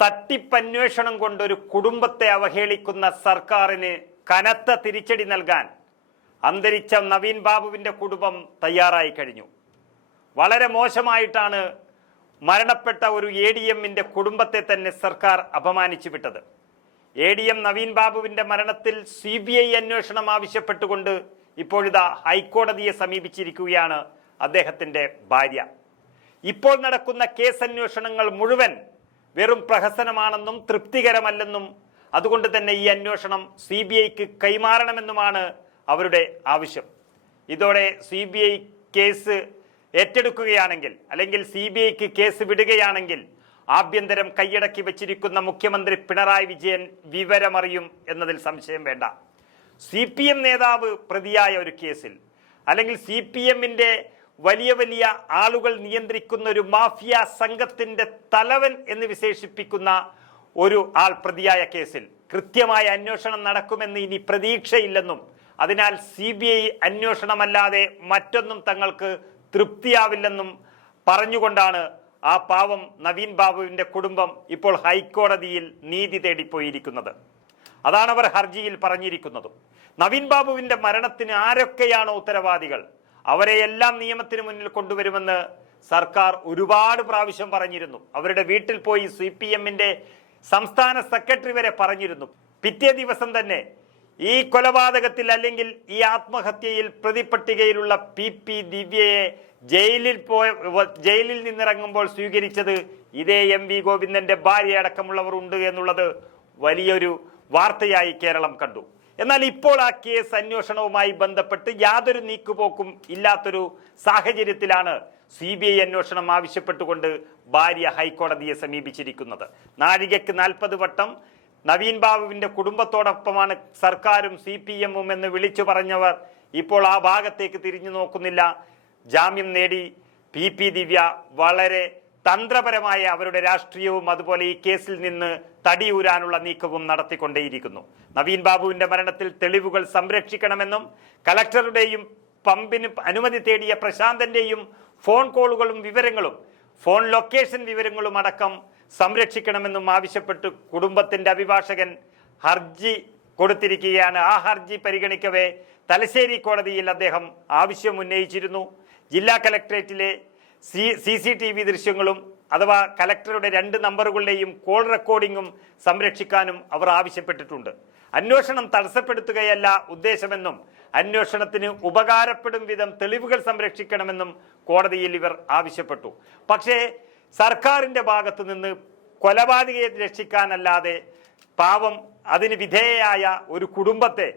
തട്ടിപ്പന്വേഷണം കൊണ്ടൊരു കുടുംബത്തെ അവഹേളിക്കുന്ന സർക്കാരിന് കനത്ത തിരിച്ചടി നൽകാൻ അന്തരിച്ച നവീൻ ബാബുവിന്റെ കുടുംബം തയ്യാറായി കഴിഞ്ഞു. വളരെ മോശമായിട്ടാണ് മരണപ്പെട്ട ഒരു എ ഡി എമ്മിന്റെ കുടുംബത്തെ തന്നെ സർക്കാർ അപമാനിച്ചു വിട്ടത്. എ ഡി എം നവീൻ ബാബുവിന്റെ മരണത്തിൽ സി ബി ഐ അന്വേഷണം ആവശ്യപ്പെട്ടുകൊണ്ട് ഇപ്പോഴിതാ ഹൈക്കോടതിയെ സമീപിച്ചിരിക്കുകയാണ് അദ്ദേഹത്തിന്റെ ഭാര്യ. ഇപ്പോൾ നടക്കുന്ന കേസ് അന്വേഷണങ്ങൾ മുഴുവൻ വെറും പ്രഹസനമാണെന്നും തൃപ്തികരമല്ലെന്നും അതുകൊണ്ട് തന്നെ ഈ അന്വേഷണം സി ബി ഐക്ക് കൈമാറണമെന്നുമാണ് അവരുടെ ആവശ്യം. ഇതോടെ സി ബി ഐ കേസ് ഏറ്റെടുക്കുകയാണെങ്കിൽ അല്ലെങ്കിൽ സി ബി ഐക്ക് കേസ് വിടുകയാണെങ്കിൽ ആഭ്യന്തരം കൈയടക്കി വച്ചിരിക്കുന്ന മുഖ്യമന്ത്രി പിണറായി വിജയൻ വിവരമറിയും എന്നതിൽ സംശയം വേണ്ട. സി പി എം നേതാവ് പ്രതിയായ ഒരു കേസിൽ അല്ലെങ്കിൽ സി പി എമ്മിന്റെ വലിയ വലിയ ആളുകൾ നിയന്ത്രിക്കുന്ന ഒരു മാഫിയ സംഘത്തിന്റെ തലവൻ എന്ന് വിശേഷിപ്പിക്കുന്ന ഒരു ആൾ പ്രതിയായ കേസിൽ കൃത്യമായ അന്വേഷണം നടക്കുമെന്ന് ഇനി പ്രതീക്ഷയില്ലെന്നും അതിനാൽ സി ബി ഐ അന്വേഷണമല്ലാതെ മറ്റൊന്നും തങ്ങൾക്ക് തൃപ്തിയാവില്ലെന്നും പറഞ്ഞുകൊണ്ടാണ് ആ പാവം നവീൻ ബാബുവിന്റെ കുടുംബം ഇപ്പോൾ ഹൈക്കോടതിയിൽ നീതി തേടിപ്പോയിരിക്കുന്നത്. അതാണ് അവർ ഹർജിയിൽ പറഞ്ഞിരിക്കുന്നതും. നവീൻ ബാബുവിന്റെ മരണത്തിന് ആരൊക്കെയാണോ ഉത്തരവാദികൾ? അവരെയെല്ലാം നിയമത്തിന് മുന്നിൽ കൊണ്ടുവരുമെന്ന് സർക്കാർ ഒരുപാട് പ്രാവശ്യം പറഞ്ഞിരുന്നു. അവരുടെ വീട്ടിൽ പോയി സി പി എമ്മിന്റെ സംസ്ഥാന സെക്രട്ടറി വരെ പറഞ്ഞിരുന്നു. പിറ്റേ ദിവസം തന്നെ ഈ കൊലപാതകത്തിൽ അല്ലെങ്കിൽ ഈ ആത്മഹത്യയിൽ പ്രതിപട്ടികയിലുള്ള പി പി ദിവ്യയെ ജയിലിൽ പോയ ജയിലിൽ നിന്നിറങ്ങുമ്പോൾ സ്വീകരിച്ചത് ഇതേ എം വി ഗോവിന്ദന്റെ ഭാര്യ അടക്കമുള്ളവർ ഉണ്ട് എന്നുള്ളത് വലിയൊരു വാർത്തയായി കേരളം കണ്ടു. എന്നാൽ ഇപ്പോൾ ആ കേസ് അന്വേഷണവുമായി ബന്ധപ്പെട്ട് യാതൊരു നീക്കുപോക്കും ഇല്ലാത്തൊരു സാഹചര്യത്തിലാണ് സി ബി ഐ അന്വേഷണം ആവശ്യപ്പെട്ടുകൊണ്ട് ഭാര്യ ഹൈക്കോടതിയെ സമീപിച്ചിരിക്കുന്നത്. നാഴികയ്ക്ക് നാൽപ്പത് വട്ടം നവീൻ ബാബുവിന്റെ കുടുംബത്തോടൊപ്പമാണ് സർക്കാരും സി പി എമ്മും എന്ന് വിളിച്ചു പറഞ്ഞവർ ഇപ്പോൾ ആ ഭാഗത്തേക്ക് തിരിഞ്ഞു നോക്കുന്നില്ല. ജാമ്യം നേടി പി പി ദിവ്യ വളരെ തന്ത്രപരമായ അവരുടെ രാഷ്ട്രീയവും അതുപോലെ ഈ കേസിൽ നിന്ന് തടിയൂരാനുള്ള നീക്കവും നടത്തിക്കൊണ്ടേയിരിക്കുന്നു. നവീൻ ബാബുവിന്റെ മരണത്തിൽ തെളിവുകൾ സംരക്ഷിക്കണമെന്നും കലക്ടറുടെയും പമ്പിന് അനുമതി തേടിയ പ്രശാന്തന്റെയും ഫോൺ കോളുകളും വിവരങ്ങളും ഫോൺ ലൊക്കേഷൻ വിവരങ്ങളും അടക്കം സംരക്ഷിക്കണമെന്നും ആവശ്യപ്പെട്ട് കുടുംബത്തിന്റെ അഭിഭാഷകൻ ഹർജി കൊടുത്തിരിക്കുകയാണ്. ആ ഹർജി പരിഗണിക്കവേ തലശ്ശേരി കോടതിയിൽ അദ്ദേഹം ആവശ്യം ഉന്നയിച്ചിരുന്നു. ജില്ലാ കലക്ടറേറ്റിലെ സി സി ടി വി ദൃശ്യങ്ങളും അഥവാ കലക്ടറുടെ രണ്ട് നമ്പറുകളുടെയും കോൾ റെക്കോർഡിങ്ങും സംരക്ഷിക്കാനും അവർ ആവശ്യപ്പെട്ടിട്ടുണ്ട്. അന്വേഷണം തടസ്സപ്പെടുത്തുകയല്ല ഉദ്ദേശമെന്നും അന്വേഷണത്തിന് ഉപകാരപ്പെടും വിധം തെളിവുകൾ സംരക്ഷിക്കണമെന്നും കോടതിയിൽ ഇവർ ആവശ്യപ്പെട്ടു. പക്ഷേ സർക്കാരിന്റെ ഭാഗത്തു നിന്ന് കൊലപാതകയെ രക്ഷിക്കാനല്ലാതെ പാവം അതിന് വിധേയയായ ഒരു കുടുംബത്തെ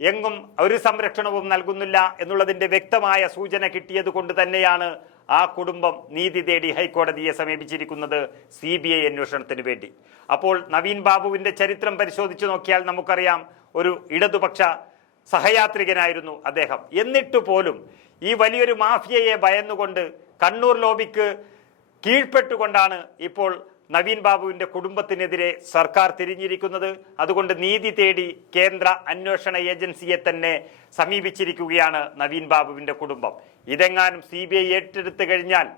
എങ്ങും ഒരു സംരക്ഷണവും നൽകുന്നില്ല എന്നുള്ളതിന്റെ വ്യക്തമായ സൂചന കിട്ടിയത് കൊണ്ട് തന്നെയാണ് ആ കുടുംബം നീതി തേടി ഹൈക്കോടതിയെ സമീപിച്ചിരിക്കുന്നത് സി ബി ഐ അന്വേഷണത്തിന് വേണ്ടി. അപ്പോൾ നവീൻ ബാബുവിന്റെ ചരിത്രം പരിശോധിച്ചു നോക്കിയാൽ നമുക്കറിയാം ഒരു ഇടതുപക്ഷ സഹയാത്രികനായിരുന്നു അദ്ദേഹം. എന്നിട്ട് പോലും ഈ വലിയൊരു മാഫിയയെ ഭയന്നുകൊണ്ട് കണ്ണൂർ ലോബിക്ക് കീഴ്പ്പെട്ടുകൊണ്ടാണ് ഇപ്പോൾ നവീൻ ബാബുവിന്റെ കുടുംബത്തിനെതിരെ സർക്കാർ തിരിഞ്ഞിരിക്കുന്നത്. അതുകൊണ്ട് നീതി തേടി കേന്ദ്ര അന്വേഷണ ഏജൻസിയെ തന്നെ സമീപിച്ചിരിക്കുകയാണ് നവീൻ ബാബുവിന്റെ കുടുംബം. ഇതെങ്ങാനും സി ബി ഐ ഏറ്റെടുത്തു കഴിഞ്ഞാൽ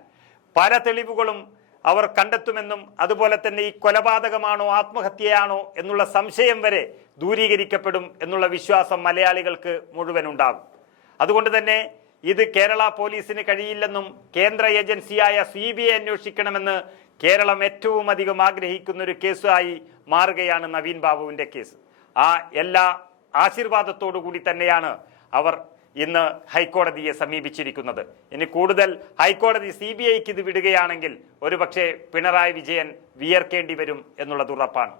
പല തെളിവുകളും അവർ കണ്ടെത്തുമെന്നും അതുപോലെ തന്നെ ഈ കൊലപാതകമാണോ ആത്മഹത്യയാണോ എന്നുള്ള സംശയം വരെ ദൂരീകരിക്കപ്പെടും എന്നുള്ള വിശ്വാസം മലയാളികൾക്ക് മുഴുവൻ ഉണ്ടാകും. അതുകൊണ്ട് തന്നെ ഇത് കേരള പോലീസിന് കഴിയില്ലെന്നും കേന്ദ്ര ഏജൻസിയായ സി ബി ഐ അന്വേഷിക്കണമെന്ന് കേരളം ഏറ്റവും അധികം ആഗ്രഹിക്കുന്ന ഒരു കേസായി മാറുകയാണ് നവീൻ ബാബുവിന്റെ കേസ്. ആ എല്ലാ ആശീർവാദത്തോടു കൂടി തന്നെയാണ് അവർ ഇന്ന് ഹൈക്കോടതിയെ സമീപിച്ചിരിക്കുന്നത്. ഇനി കൂടുതൽ ഹൈക്കോടതി സി ബി ഐക്ക് ഇത് വിടുകയാണെങ്കിൽ ഒരുപക്ഷെ പിണറായി വിജയൻ വിയർക്കേണ്ടി വരും എന്നുള്ളത് ഉറപ്പാണ്.